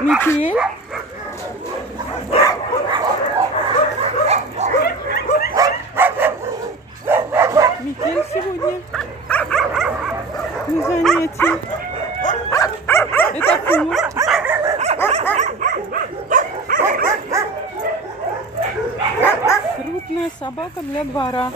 Метель? Метель сегодня на занятии. Это Пур. Крупная собака для двора.